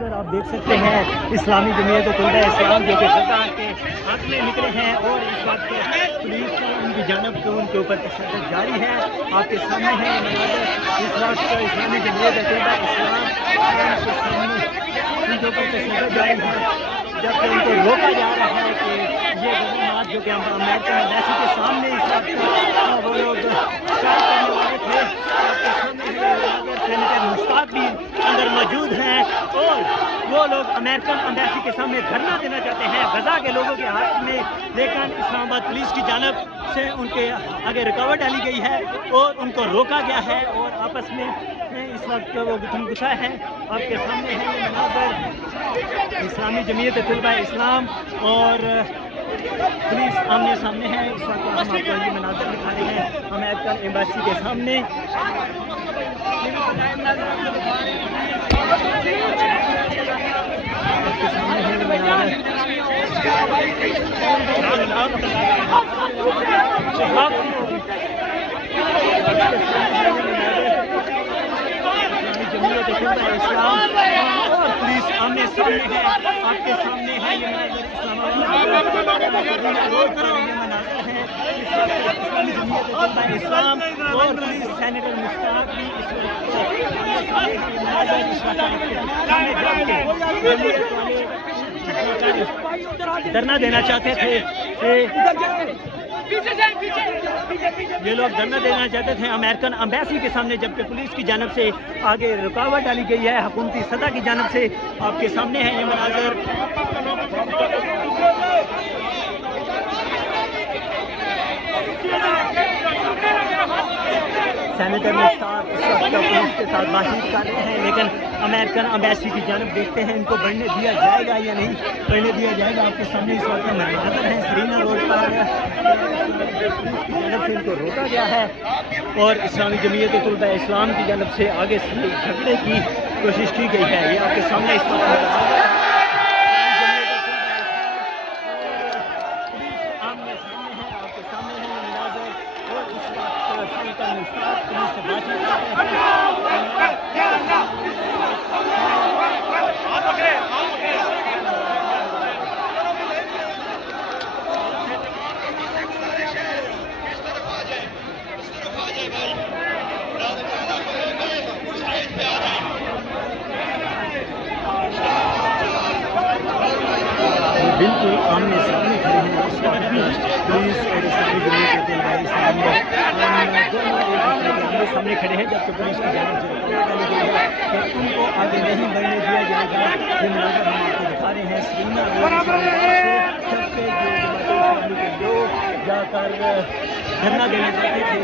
مناظر آپ دیکھ سکتے ہیں اسلامی جمعیت طلبہ اسلام جو کہ غزہ کے حق میں نکلے ہیں اور اس وقت پولیس ان کی جانب سے ان کے اوپر تشدد جاری ہے. آپ کے سامنے ہے یہ مناظر. اس وقت اسلامی جمعیت طلبہ اسلام کے سامنے ان کے اوپر تشدد جاری ہے جبکہ ان کو روکا جا رہا ہے کہ یہ گزرنات جو کہ امریکہ ایمبیسی کے سامنے اس وقت وہ لوگ چار کرنے والے تھے. آپ کے سامنے سینیٹر مشتاق بھی اندر موجود ہیں اور وہ لوگ امریکن امبیسی کے سامنے دھرنا دینا چاہتے ہیں غزہ کے لوگوں کے حق میں, لیکن اسلام آباد پولیس کی جانب سے ان کے آگے رکاوٹ ڈالی گئی ہے اور ان کو روکا گیا ہے اور آپس میں اس وقت وہ گتھم گسا ہے. آپ کے سامنے ہے یہ مناظر اسلامی جمعیت طلبہ اسلام اور پولیس آمنے سامنے ہے. اس وقت ہم آپ کو یہ مناظر دکھا رہے ہیں امریکن ایمبیسی کے سامنے. جمعیت طلبہ اسلام اور پولیس آمنے سامنے ہے. آپ کے سامنے ہے یہ مناظر اسلام آباد اسلام اور پولیس سینیٹر مشتاق بھی اس وقت دھرنا دینا چاہتے تھے. یہ لوگ دھرنا دینا چاہتے تھے امریکن امبیسی کے سامنے جبکہ پولیس کی جانب سے آگے رکاوٹ ڈالی گئی ہے حکومتی سطح کی جانب سے. آپ کے سامنے ہے یہ مناظر. سینیٹر مشتاق اس وقت پولیس کے ساتھ بات چیت کر رہے ہیں لیکن امریکن امبیسی کی جانب دیکھتے ہیں ان کو بڑھنے دیا جائے گا یا نہیں بڑھنے دیا جائے گا. آپ کے سامنے اس وقت مناظر ہیں سرینا روڈ پر جانب سے ان کو روکا گیا ہے اور اسلامی جمعیت طلبہ اسلام کی جانب سے آگے سے جھگڑنے کی کوشش کی گئی ہے. یہ آپ کے سامنے اس وقت بالکل آمنے سامنے کھڑے ہیں. اس وقت پولیس اور اسلامی جمعیت طلبہ اسلام دونوں ایک دوسرے کے آمنے سامنے کھڑے ہیں جبکہ پولیس کی جانب سے ڈالی گئی ہے کہ ان کو آگے نہیں بڑھنے دیا جائے گا. یہ مناظر ہم آپ کو دکھا رہے ہیں سرینا روڈ جبکہ جو جماعت اسلامی کے لوگ جا کر دھرنا دینے جاتے تھے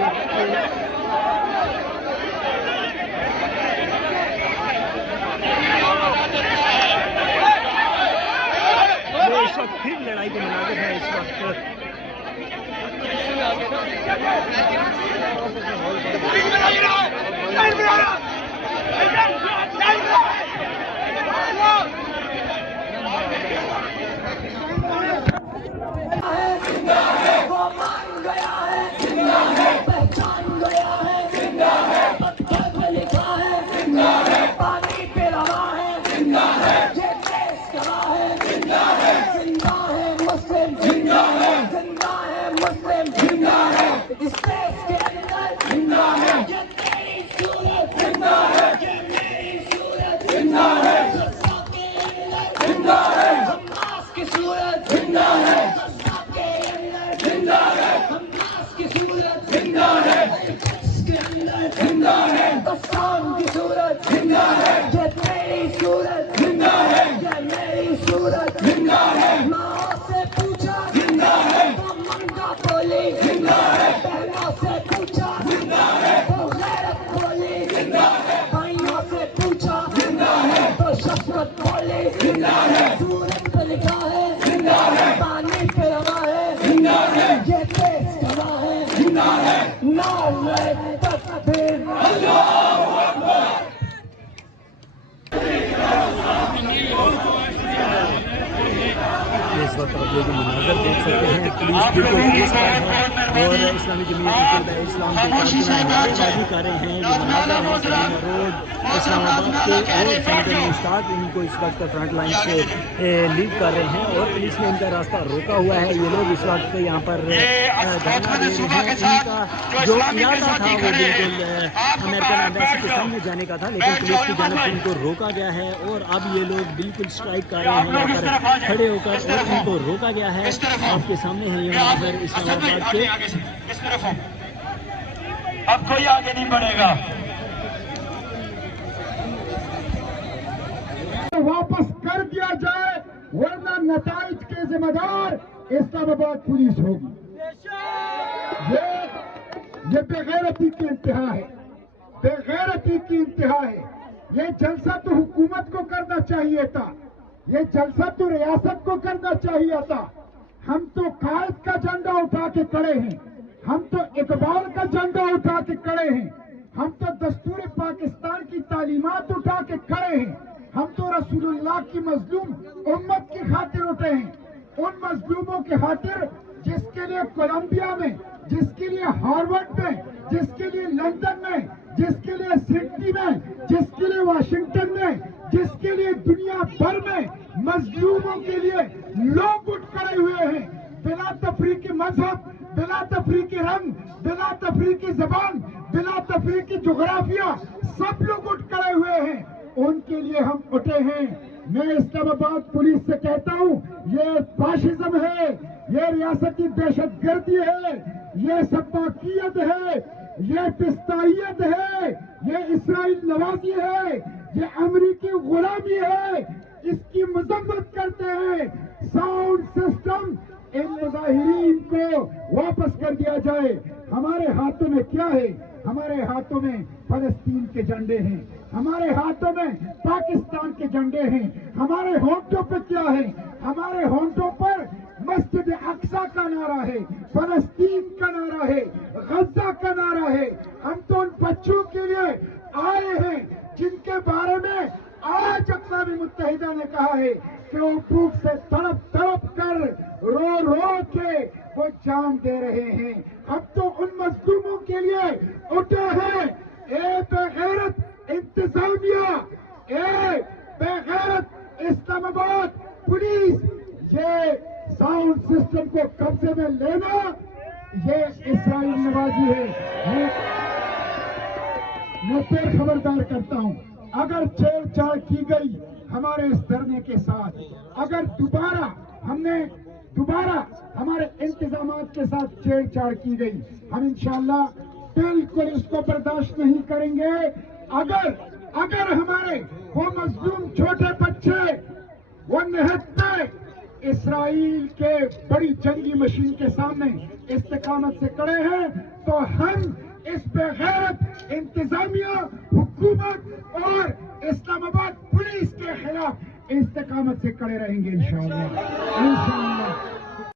اس وقت پھر لڑائی کے مناظر ہے. اس وقت اس وقت آپ لوگ مناظر دیکھ سکتے ہیں، پولیس بالکل پولیس پر ہے اور اسلامی جمعیت اسلام کے کارکن کر رہے ہیں. یہ مناظر ہے سلیمہ روڈ اسلام آباد کے اور سینیٹر مشتاق ان کو اس وقت فرنٹ لائن سے لیڈ کر رہے ہیں اور پولیس نے ان کا راستہ روکا ہوا ہے. یہ لوگ اس وقت یہاں پر دھرنا دے رہے ہیں. ان کا جو ارادہ تھا وہ بالکل امریکن ایمبیسی کے سامنے جانے کا تھا، لیکن پولیس کی جانب سے ان کو روکا گیا ہے اور اب یہ لوگ بالکل اسٹرائک کر رہے ہیں یہاں پر کھڑے ہو کر اور ان کو روکا گیا ہے. آپ کے سامنے ہے یہ مناظر اسلام آباد کے. اب کوئی آگے نہیں بڑھے گا. واپس کر دیا جائے ورنہ نتائج کے ذمہ دار اسلام آباد پولیس ہوگی. یہ بے غیرتی کی انتہا ہے، بے غیرتی کی انتہا ہے. یہ جلسہ تو حکومت کو کرنا چاہیے تھا، یہ جلسہ تو ریاست کو کرنا چاہیے تھا. ہم تو قائد کا جھنڈا اٹھا کے کھڑے ہیں، ہم تو اقبال کا جھنڈا اٹھا کے کھڑے ہیں، ہم تو دستور پاکستان کی تعلیمات اٹھا کے کھڑے ہیں، ہم تو رسول اللہ کی مظلوم امت کی خاطر اٹھے ہیں. ان مظلوموں کی خاطر جس کے لیے کولمبیا میں، جس کے لیے ہارورڈ میں، جس کے لیے لندن میں، جس کے لیے سڈنی میں، جس کے لیے واشنگٹن میں، جس کے لیے دنیا بھر میں مظلوموں کے لیے لوگ اٹھ کھڑے ہوئے ہیں. بلا تفریقی مذہب، بلا تفریقی رنگ، بلا تفریقی زبان، بلا تفریقی جغرافیہ، سب لوگ اٹھ کھڑے ہوئے ہیں. ان کے لیے ہم اٹھے ہیں. میں اسلام آباد پولیس سے کہتا ہوں، یہ فاشزم ہے، یہ ریاستی دہشت گردی ہے، یہ سباقیت ہے، یہ فسطائیت ہے، یہ اسرائیل نوازی ہے، یہ امریکی غلامی ہے. اس کی مذمت کرتے ہیں. ساؤنڈ سسٹم ان مظاہرین کو واپس کر دیا جائے. ہمارے ہاتھوں میں کیا ہے؟ ہمارے ہاتھوں میں فلسطین کے جھنڈے ہیں، ہمارے ہاتھوں میں پاکستان کے جھنڈے ہیں. ہمارے ہونٹوں پہ کیا ہے؟ ہمارے ہونٹوں پر مسجد اقصی کا نعرہ ہے، فلسطین کا نعرہ ہے، غزہ کا نعرہ ہے. ہم تو ان بچوں کے لیے آئے ہیں جن کے بارے میں آج اقوام متحدہ نے کہا ہے کہ وہ بھوک سے تڑپ تڑپ کر رو رو کے وہ جان دے رہے ہیں. اب تو ان مظلوموں کے لیے اٹھے ہیں. اے بے غیرت انتظامیہ، اے بے غیرت اسلام آباد پولیس، یہ ساؤنڈ سسٹم کو قبضے میں لینا یہ اسرائیل نوازی ہے. میں پھر خبردار کرتا ہوں، اگر چھیڑ چھاڑ کی گئی ہمارے اس دھرنے کے ساتھ، اگر دوبارہ ہمارے انتظامات کے ساتھ چھیڑ چھاڑ کی گئی، ہم انشاءاللہ بالکل اس کو برداشت نہیں کریں گے. اگر ہمارے وہ مظلوم چھوٹے بچے وہ نہت پہ اسرائیل کے بڑی جنگی مشین کے سامنے استقامت سے کھڑے ہیں تو ہم اس بے غیرت انتظامیہ، حکومت اور اسلام آباد پولیس کے خلاف استقامت سے کھڑے رہیں گے انشاءاللہ.